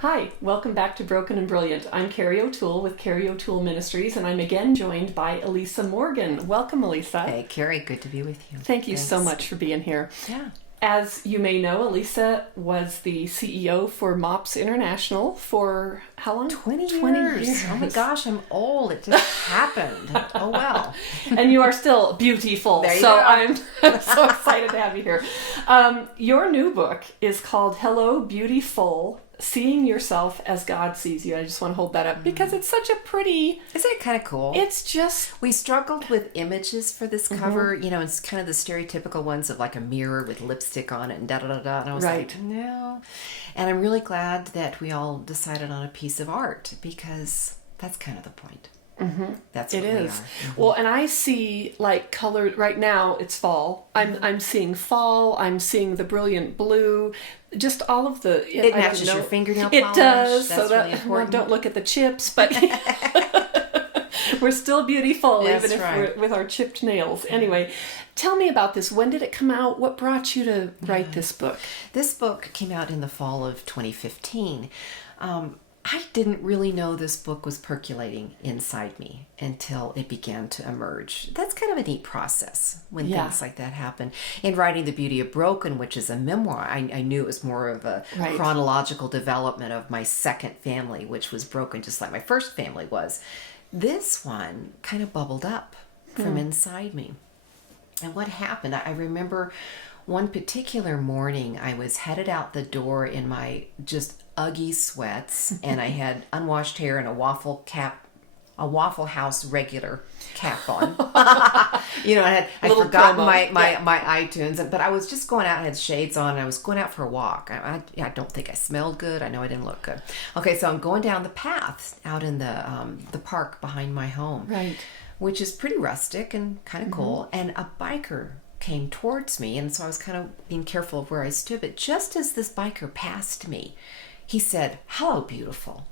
Hi, welcome back to Broken and Brilliant. I'm Carrie O'Toole with Carrie O'Toole Ministries, and I'm again joined by Elisa Morgan. Welcome, Elisa. Hey, Carrie, good to be with you. Thank you so much for being here. Yeah. As you may know, Elisa was the CEO for MOPS International for how long? 20 years. Oh my gosh, I'm old. It just happened. Oh well. And you are still beautiful. There you so go. I'm so excited to have you here. Your new book is called Hello, Beautiful, Seeing Yourself as God Sees You. I just want to hold that up because it's such a pretty... Isn't it kind of cool? It's just... We struggled with images for this cover. You know, it's kind of the stereotypical ones of like a mirror with lipstick on it and da-da-da-da. And I was like, no. And I'm really glad that we all decided on a piece of art because that's kind of the point. That's what It we is. are. Well, and I see like colored, right now it's fall. I'm seeing fall, I'm seeing the brilliant blue, just all of the... It matches your fingernail polish. It does. That's so that, really important. Well, don't look at the chips, but we're still beautiful That's even if right. we're with our chipped nails. Anyway, tell me about this. When did it come out? What brought you to write this book? This book came out in the fall of 2015. I didn't really know this book was percolating inside me until it began to emerge. That's kind of a neat process when things like that happen. In writing The Beauty of Broken, which is a memoir, I knew it was more of a chronological development of my second family, which was broken just like my first family was. This one kind of bubbled up from inside me. And what happened, I remember one particular morning I was headed out the door in my just Uggy sweats, and I had unwashed hair and a Waffle House regular cap on. You know, I forgotten my iTunes, but I was just going out, I had shades on, and I was going out for a walk. I don't think I smelled good. I know I didn't look good. Okay, so I'm going down the path out in the park behind my home, which is pretty rustic and kind of cool, and a biker came towards me, and so I was kind of being careful of where I stood, but just as this biker passed me, he said, "Hello, beautiful."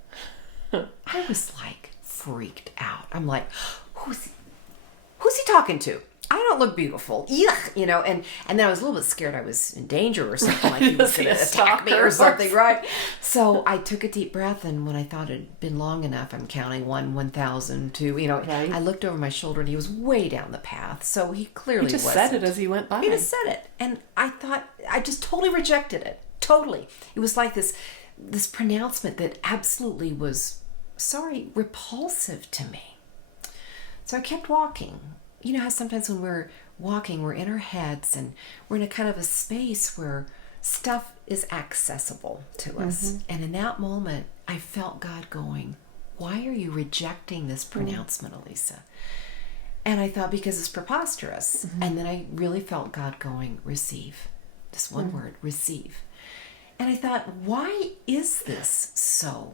I was like freaked out. I'm like, who's he talking to? I don't look beautiful. Yuck, you know, and then I was a little bit scared I was in danger or something, like he was going to attack me or something, right? So I took a deep breath, and when I thought it had been long enough, I'm counting 1,000, 2, you know, I looked over my shoulder and he was way down the path. So he clearly He just said it as he went by. He just said it. And I thought, I just totally rejected it. Totally. It was like this pronouncement that absolutely was, repulsive to me. So I kept walking. You know how sometimes when we're walking, we're in our heads and we're in a kind of a space where stuff is accessible to us. And in that moment, I felt God going, "Why are you rejecting this pronouncement, Elisa?" And I thought, because it's preposterous. And then I really felt God going, "Receive." This one word, receive. And I thought, why is this so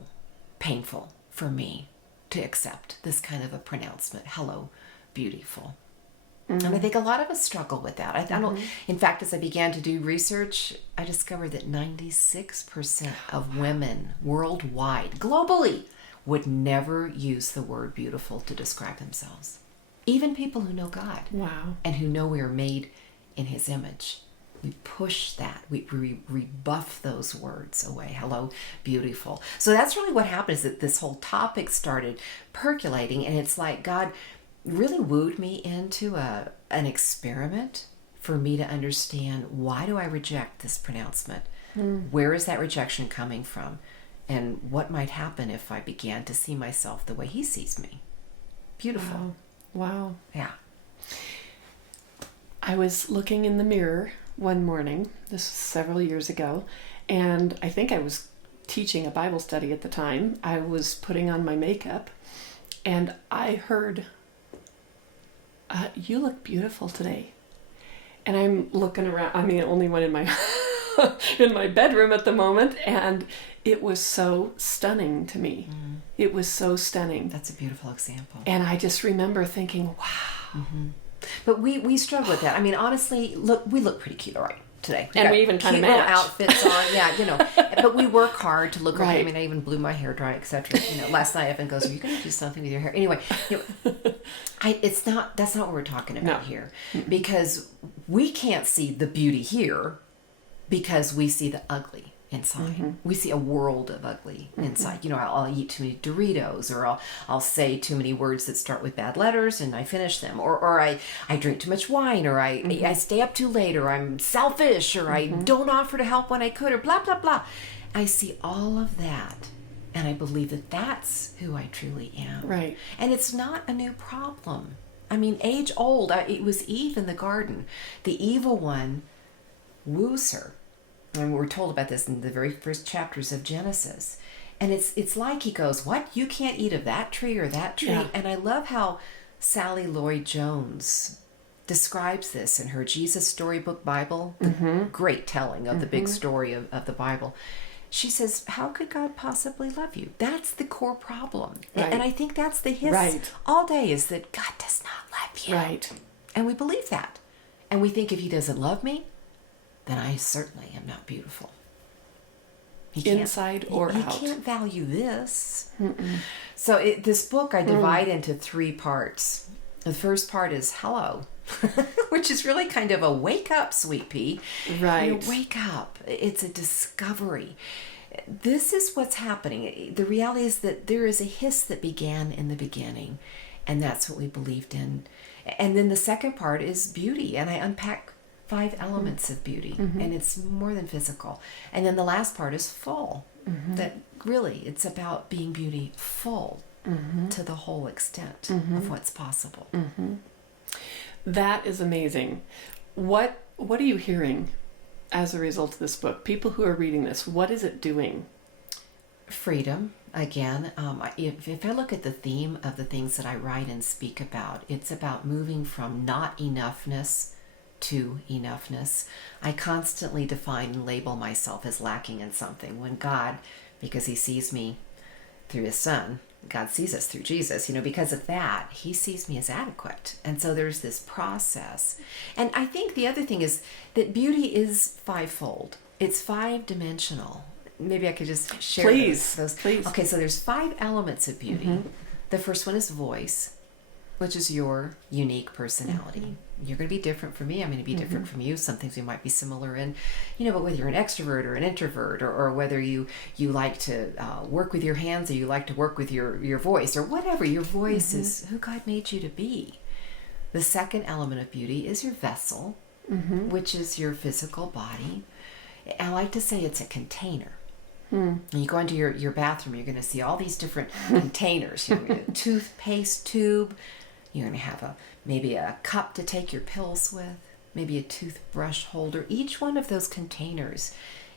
painful for me to accept this kind of a pronouncement? Hello, beautiful. And I think a lot of us struggle with that. I don't. In fact, as I began to do research, I discovered that 96% of women worldwide, globally, would never use the word beautiful to describe themselves. Even people who know God. Wow. And who know we are made in His image. We push that. We rebuff those words away. Hello, beautiful. So that's really what happened, is that this whole topic started percolating, and it's like God really wooed me into an experiment for me to understand, why do I reject this pronouncement? Where is that rejection coming from? And what might happen if I began to see myself the way He sees me? Beautiful. Wow. Yeah. I was looking in the mirror one morning, this was several years ago, and I think I was teaching a Bible study at the time. I was putting on my makeup, and I heard, "You look beautiful today." And I'm looking around, I'm the only one in my in my bedroom at the moment, and it was so stunning to me. It was so stunning. That's a beautiful example. And I just remember thinking, wow. But we struggle with that. I mean, honestly, we look pretty cute, all right, today. And we even kind of match. Outfits on, yeah, you know. But we work hard to look right. I mean, I even blew my hair dry, etc. You know, last night Evan goes, "Are you going to do something with your hair?" Anyway, you know, that's not what we're talking about here, because we can't see the beauty here because we see the ugly inside. We see a world of ugly inside. I'll eat too many Doritos, or I'll say too many words that start with bad letters and I finish them, or I drink too much wine, or I stay up too late, or I'm selfish, or I don't offer to help when I could, or blah, blah, blah. I see all of that, and I believe that that's who I truly am. Right. And it's not a new problem. I mean, age old. It was Eve in the garden. The evil one woos her. And we're told about this in the very first chapters of Genesis. And it's like he goes, what? You can't eat of that tree or that tree? Yeah. And I love how Sally Lloyd-Jones describes this in her Jesus Storybook Bible. Great telling of the big story of the Bible. She says, how could God possibly love you? That's the core problem. Right. And I think that's the hiss all day, is that God does not love you. Right. And we believe that. And we think if he doesn't love me, then I certainly am not beautiful. Inside or out. He can't value this. So this book I divide into 3 parts. The first part is hello, which is really kind of a wake up, sweet pea. Right. Wake up. It's a discovery. This is what's happening. The reality is that there is a hiss that began in the beginning, and that's what we believed in. And then the second part is beauty, and I unpack 5 elements of beauty, and it's more than physical. And then the last part is full. That really, it's about being beautiful to the whole extent of what's possible. That is amazing. What are you hearing as a result of this book? People who are reading this, what is it doing? Freedom. Again, if I look at the theme of the things that I write and speak about, it's about moving from not enoughness to enoughness. I constantly define and label myself as lacking in something, when God, because he sees me through his son, God sees us through Jesus, because of that, he sees me as adequate. And so there's this process. And I think the other thing is that beauty is 5-fold. It's 5-dimensional. Maybe I could just share those. Please. Okay, so there's 5 elements of beauty. The first one is voice, which is your unique personality. You're going to be different from me. I'm going to be different from you. Some things we might be similar in, but whether you're an extrovert or an introvert, or whether you like to work with your hands, or you like to work with your voice, or whatever, your voice is who God made you to be. The second element of beauty is your vessel, which is your physical body. I like to say it's a container. When you go into your bathroom, you're going to see all these different containers. A toothpaste tube. You're going to have maybe a cup to take your pills with, maybe a toothbrush holder. Each one of those containers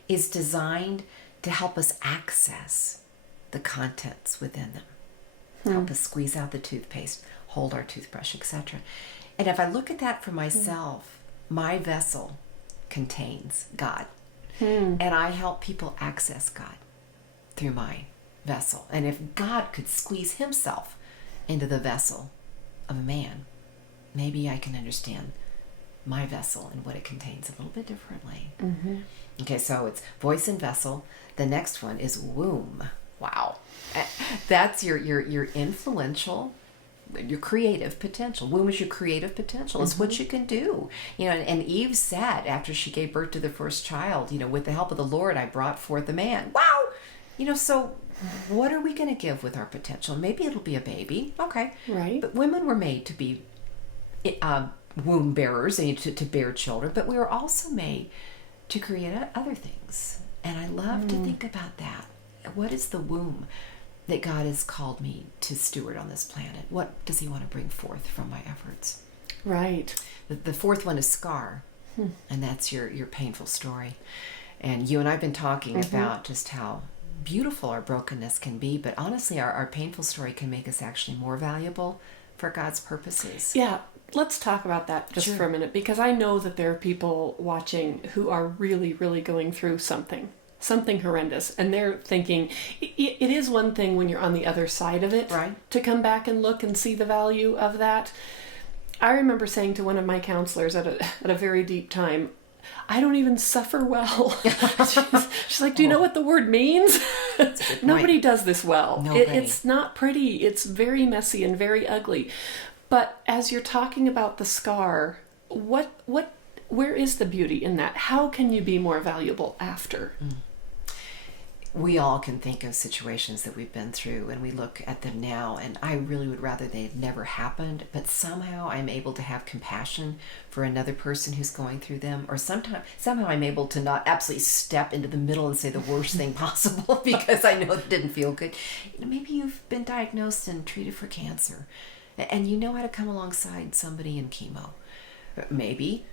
is designed to help us access the contents within them. Help us squeeze out the toothpaste, hold our toothbrush, etc. And if I look at that for myself, my vessel contains God. And I help people access God through my vessel. And if God could squeeze himself into the vessel of a man, maybe I can understand my vessel and what it contains a little bit differently. Okay, so it's voice and vessel. The next one is womb. Wow. That's your influential, your creative potential. Womb is your creative potential. It's what you can do. And Eve said after she gave birth to the first child, with the help of the Lord, I brought forth a man. Wow. So what are we going to give with our potential? Maybe it'll be a baby. Okay. Right. But women were made to be womb bearers and to bear children, but we were also made to create other things. And I love to think about that. What is the womb that God has called me to steward on this planet? What does he want to bring forth from my efforts? Right. The fourth one is scar, and that's your painful story. And you and I have been talking about just how beautiful our brokenness can be, but honestly, our painful story can make us actually more valuable for God's purposes. Yeah, let's talk about that just for a minute, because I know that there are people watching who are really, really going through something horrendous, and they're thinking it is one thing when you're on the other side of it, right, to come back and look and see the value of that. I remember saying to one of my counselors at a very deep time, I don't even suffer well. She's like, do you know what the word means? Nobody does this well. It's not pretty. It's very messy and very ugly. But as you're talking about the scar, where is the beauty in that? How can you be more valuable after? we all can think of situations that we've been through, and we look at them now, and I really would rather they had never happened, but somehow I'm able to have compassion for another person who's going through them, or somehow I'm able to not absolutely step into the middle and say the worst thing possible because I know it didn't feel good. Maybe you've been diagnosed and treated for cancer, and you know how to come alongside somebody in chemo. Maybe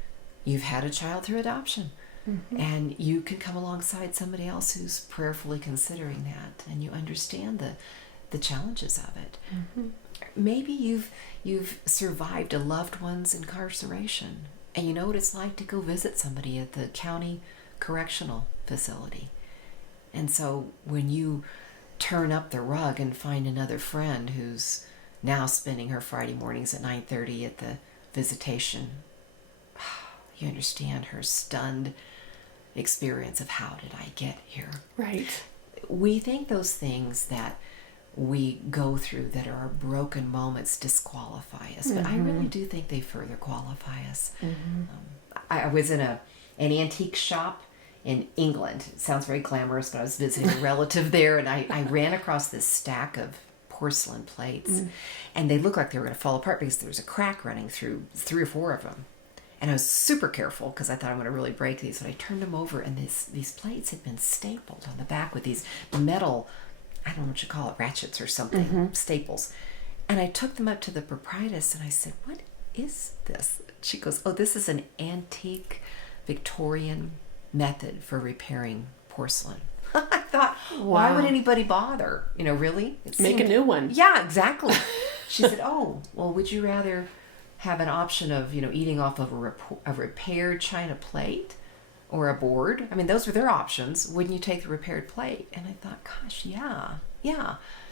you've had a child through adoption. Mm-hmm. And you can come alongside somebody else who's prayerfully considering that, and you understand the challenges of it. Mm-hmm. Maybe you've survived a loved one's incarceration, and you know what it's like to go visit somebody at the county correctional facility. And so when you turn up the rug and find another friend who's now spending her Friday mornings at 9:30 at the visitation, you understand her stunned experience of how did I get here? Right. We think those things that we go through that are our broken moments disqualify us, but I really do think they further qualify us. I was in an antique shop in England. It sounds very glamorous, but I was visiting a relative there, and I ran across this stack of porcelain plates, and they looked like they were going to fall apart because there was a crack running through 3 or 4 of them. And I was super careful because I thought I'm going to really break these. But I turned them over, and these plates had been stapled on the back with these metal, I don't know what you call it, ratchets or something, staples. And I took them up to the proprietress, and I said, "What is this?" She goes, "Oh, this is an antique Victorian method for repairing porcelain." I thought, why would anybody bother? Really? Make a new one. Yeah, exactly. She said, "Oh, well, would you rather have an option of eating off of a repaired china plate or a board? I mean, those were their options. Wouldn't you take the repaired plate?" And I thought, gosh, yeah.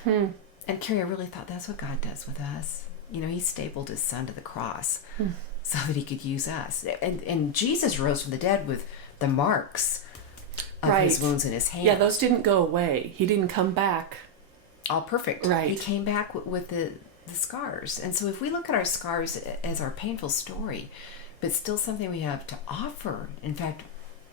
And Carrie, I really thought that's what God does with us. He stapled his son to the cross so that he could use us. And Jesus rose from the dead with the marks of his wounds in his hands. Yeah, those didn't go away. He didn't come back all perfect. Right. He came back with the scars. And so if we look at our scars as our painful story, but still something we have to offer, in fact,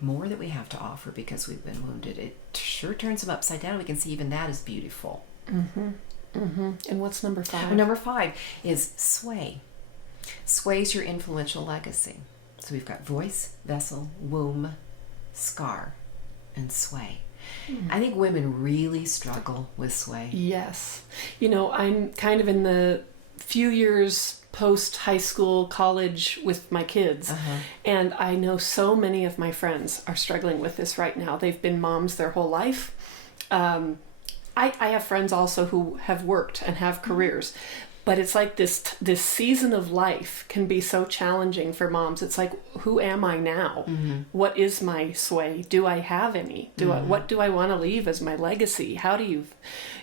more that we have to offer because we've been wounded, it sure turns them upside down. We can see even that is beautiful. And what's number 5? Well, number 5 is sway. Sway is your influential legacy. So we've got voice, vessel, womb, scar, and sway. I think women really struggle with sway. Yes. I'm kind of in the few years post high school, college with my kids. And I know so many of my friends are struggling with this right now. They've been moms their whole life. I have friends also who have worked and have careers. But it's like this season of life can be so challenging for moms. It's like, who am I now? What is my sway? Do I have any? What do I want to leave as my legacy? How do you,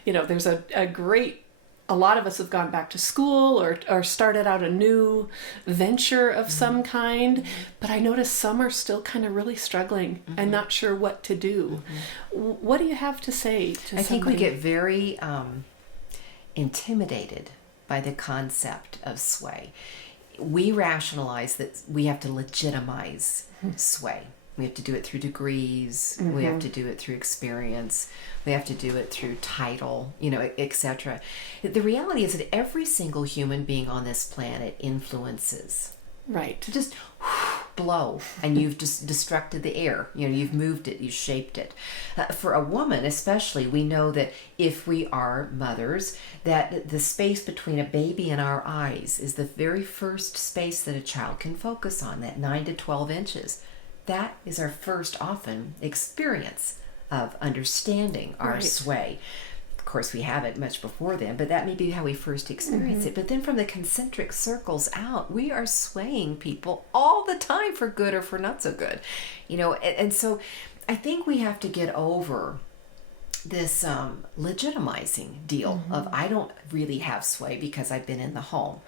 there's a lot of us have gone back to school or started out a new venture of some kind. But I notice some are still kind of really struggling and not sure what to do. What do you have to say to somebody? I think we get very intimidated by the concept of sway. We rationalize that we have to legitimize sway. We have to do it through degrees. We have to do it through experience. We have to do it through title, etc. The reality is that every single human being on this planet influences. Right. Just blow, and you've just destructed the air. You've moved it, you've shaped it. For a woman especially, we know that if we are mothers, that the space between a baby and our eyes is the very first space that a child can focus on, that 9 to 12 inches. That is our first often experience of understanding our sway. Of course, we have it much before then, but that may be how we first experience it. But then from the concentric circles out, we are swaying people all the time for good or for not so good. And so I think we have to get over this legitimizing deal of I don't really have sway because I've been in the home,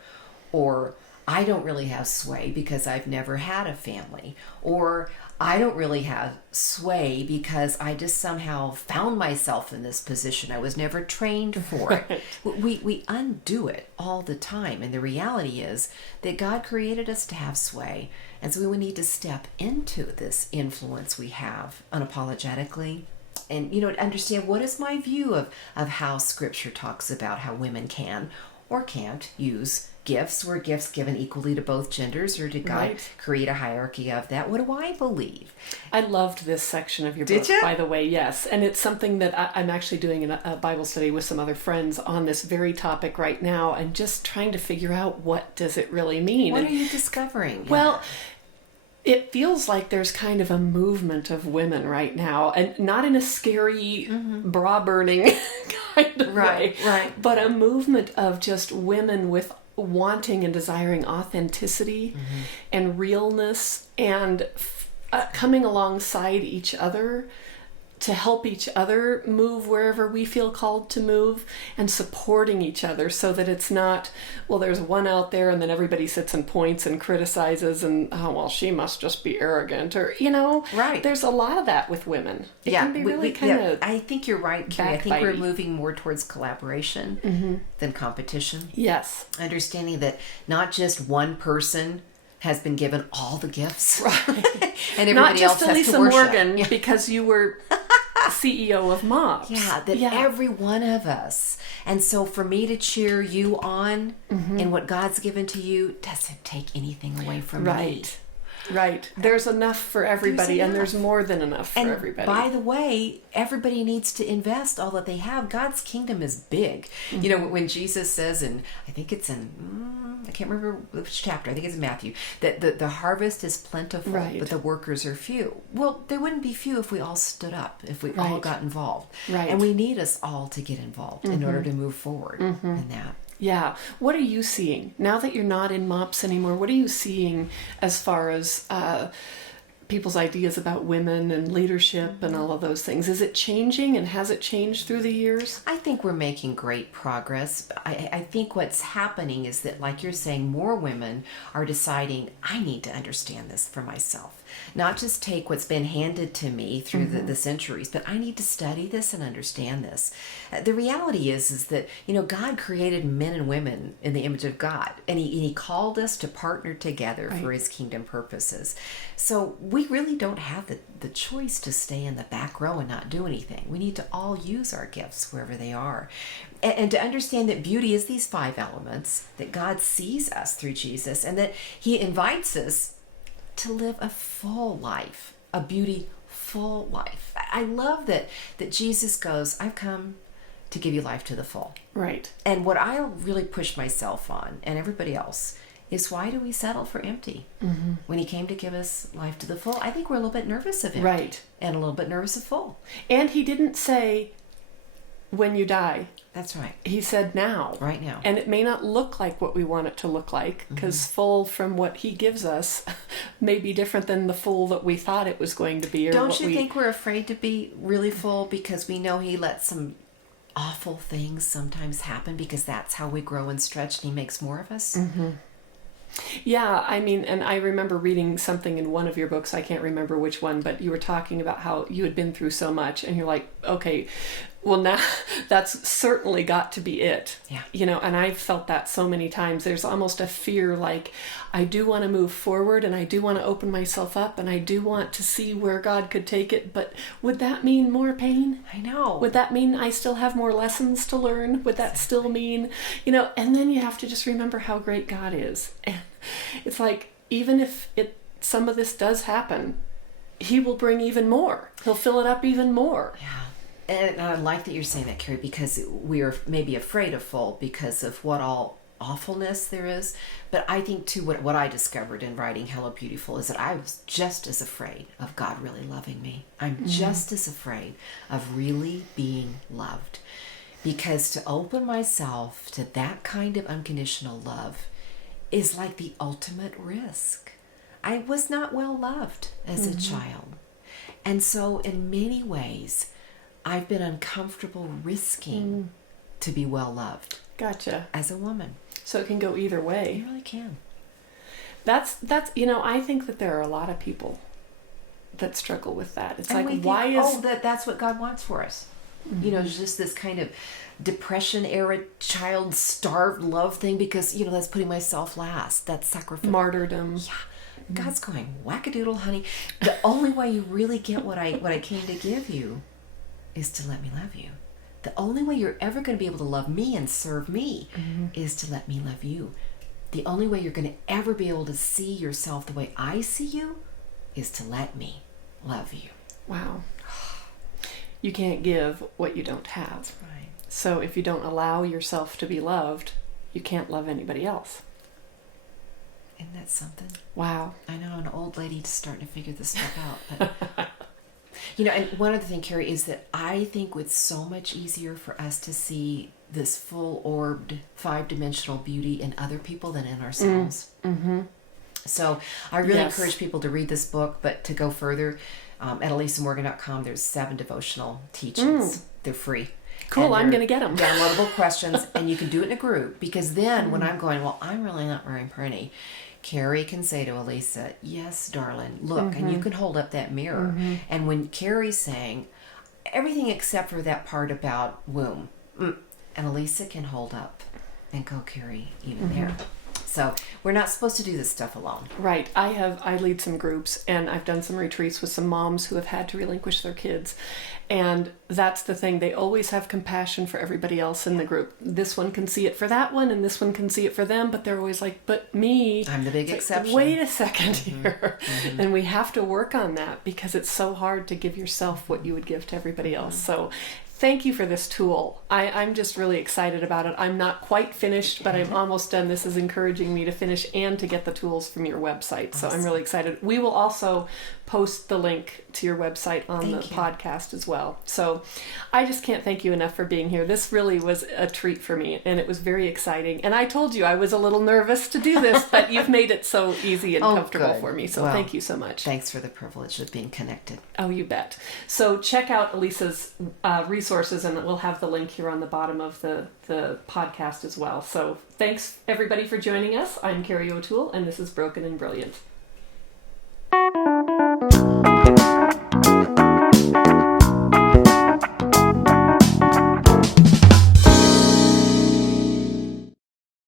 or I don't really have sway because I've never had a family, or I don't really have sway because I just somehow found myself in this position. I was never trained for it. We undo it all the time. And the reality is that God created us to have sway. And so we need to step into this influence we have unapologetically and understand what is my view of how Scripture talks about how women can or can't use gifts. Were gifts given equally to both genders, or did God create a hierarchy of that? What do I believe? I loved this section of your book, by the way, yes. And it's something that I'm actually doing a Bible study with some other friends on this very topic right now, and just trying to figure out, what does it really mean? What are you discovering? Well, it feels like there's kind of a movement of women right now, and not in a scary, bra-burning kind of way, but a movement of just women with wanting and desiring authenticity and realness, and coming alongside each other to help each other move wherever we feel called to move, and supporting each other, so that it's not, well, there's one out there and then everybody sits and points and criticizes and, oh, well, she must just be arrogant, or, there's a lot of that with women. It can be really kind of I think you're right, Carrie. I think we're moving more towards collaboration than competition. Yes. Understanding that not just one person has been given all the gifts. And everybody not just else Elisa has to worship. Morgan, because you were CEO of Moms. That every one of us. And so for me to cheer you on in what God's given to you doesn't take anything away from me. Right. There's enough for everybody, and there's more than enough for everybody. By the way, everybody needs to invest all that they have. God's kingdom is big. When Jesus says, and I think it's in, I can't remember which chapter, I think it's in Matthew, that the harvest is plentiful, but the workers are few. Well, there wouldn't be few if we all stood up, if we all got involved. And we need us all to get involved in order to move forward in that. Yeah. What are you seeing now that you're not in MOPS anymore? What are you seeing as far as people's ideas about women and leadership and all of those things? Is it changing, and has it changed through the years? I think we're making great progress. I think what's happening is that, like you're saying, more women are deciding, I need to understand this for myself. Not just take what's been handed to me through the centuries, but I need to study this and understand this. The reality is that, God created men and women in the image of God, and he called us to partner together for his kingdom purposes. So we really don't have the choice to stay in the back row and not do anything. We need to all use our gifts wherever they are. And to understand that beauty is these 5 elements, that God sees us through Jesus, and that he invites us to live a full life, a beautiful life. I love that Jesus goes, I've come to give you life to the full. Right. And what I really push myself on, and everybody else, is why do we settle for empty? When he came to give us life to the full, I think we're a little bit nervous of empty. Right. And a little bit nervous of full. And he didn't say, when you die. That's right. He said now. Right now. And it may not look like what we want it to look like, because full from what he gives us may be different than the full that we thought it was going to be. Or don't you think we're afraid to be really full because we know he lets some awful things sometimes happen, because that's how we grow and stretch, and he makes more of us? Yeah, I mean, and I remember reading something in one of your books, I can't remember which one, but you were talking about how you had been through so much, and you're like, okay, well, now that's certainly got to be it. Yeah. And I've felt that so many times. There's almost a fear, like, I do want to move forward, and I do want to open myself up, and I do want to see where God could take it, but would that mean more pain? I know. Would that mean I still have more lessons to learn? Would that still mean, and then you have to just remember how great God is. And it's like, even if some of this does happen, he will bring even more. He'll fill it up even more. Yeah. And I like that you're saying that, Carrie, because we are maybe afraid of full because of what all awfulness there is. But I think, too, what I discovered in writing Hello Beautiful is that I was just as afraid of God really loving me. I'm just as afraid of really being loved. Because to open myself to that kind of unconditional love is like the ultimate risk. I was not well loved as a child. And so in many ways, I've been uncomfortable risking to be well loved. Gotcha. As a woman. So it can go either way. It really can. That's I think that there are a lot of people that struggle with that. It's like, why is that's what God wants for us. Just this kind of Depression era child starved love thing, because that's putting myself last. That's sacrifice. Martyrdom. Yeah. God's going, wackadoodle, honey. The only way you really get what I came to give you is to let me love you. The only way you're ever going to be able to love me and serve me is to let me love you. The only way you're going to ever be able to see yourself the way I see you is to let me love you. Wow. You can't give what you don't have. That's right. So if you don't allow yourself to be loved, you can't love anybody else. Isn't that something? Wow. I know, an old lady just starting to figure this stuff out. But you know, and one other thing, Carrie, is that I think it's so much easier for us to see this full-orbed, 5-dimensional beauty in other people than in ourselves. So I really encourage people to read this book, but to go further, at ElisaMorgan.com, there's 7 devotional teachings. They're free. Cool, I'm going to get them. Downloadable questions, and you can do it in a group, because then when I'm going, well, I'm really not very pretty, Carrie can say to Elisa, yes, darling, look, and you can hold up that mirror. And when Carrie's saying everything except for that part about womb, and Elisa can hold up and go, Carrie, even there. So we're not supposed to do this stuff alone. Right. I lead some groups, and I've done some retreats with some moms who have had to relinquish their kids. And that's the thing. They always have compassion for everybody else in the group. This one can see it for that one, and this one can see it for them, but they're always like, but me. I'm the big exception. Wait a second here. And we have to work on that, because it's so hard to give yourself what you would give to everybody else. So thank you for this tool. I'm just really excited about it. I'm not quite finished, but I'm almost done. This is encouraging me to finish and to get the tools from your website. So I'm really excited. We will also post the link to your website on the podcast as well. So I just can't thank you enough for being here. This really was a treat for me, and it was very exciting. And I told you I was a little nervous to do this, but you've made it so easy and comfortable for me. So thank you so much. Thanks for the privilege of being connected. Oh, you bet. So check out Elisa's resources, and we'll have the link here on the bottom of the podcast as well. So thanks everybody for joining us. I'm Carrie O'Toole, and this is Broken and Brilliant.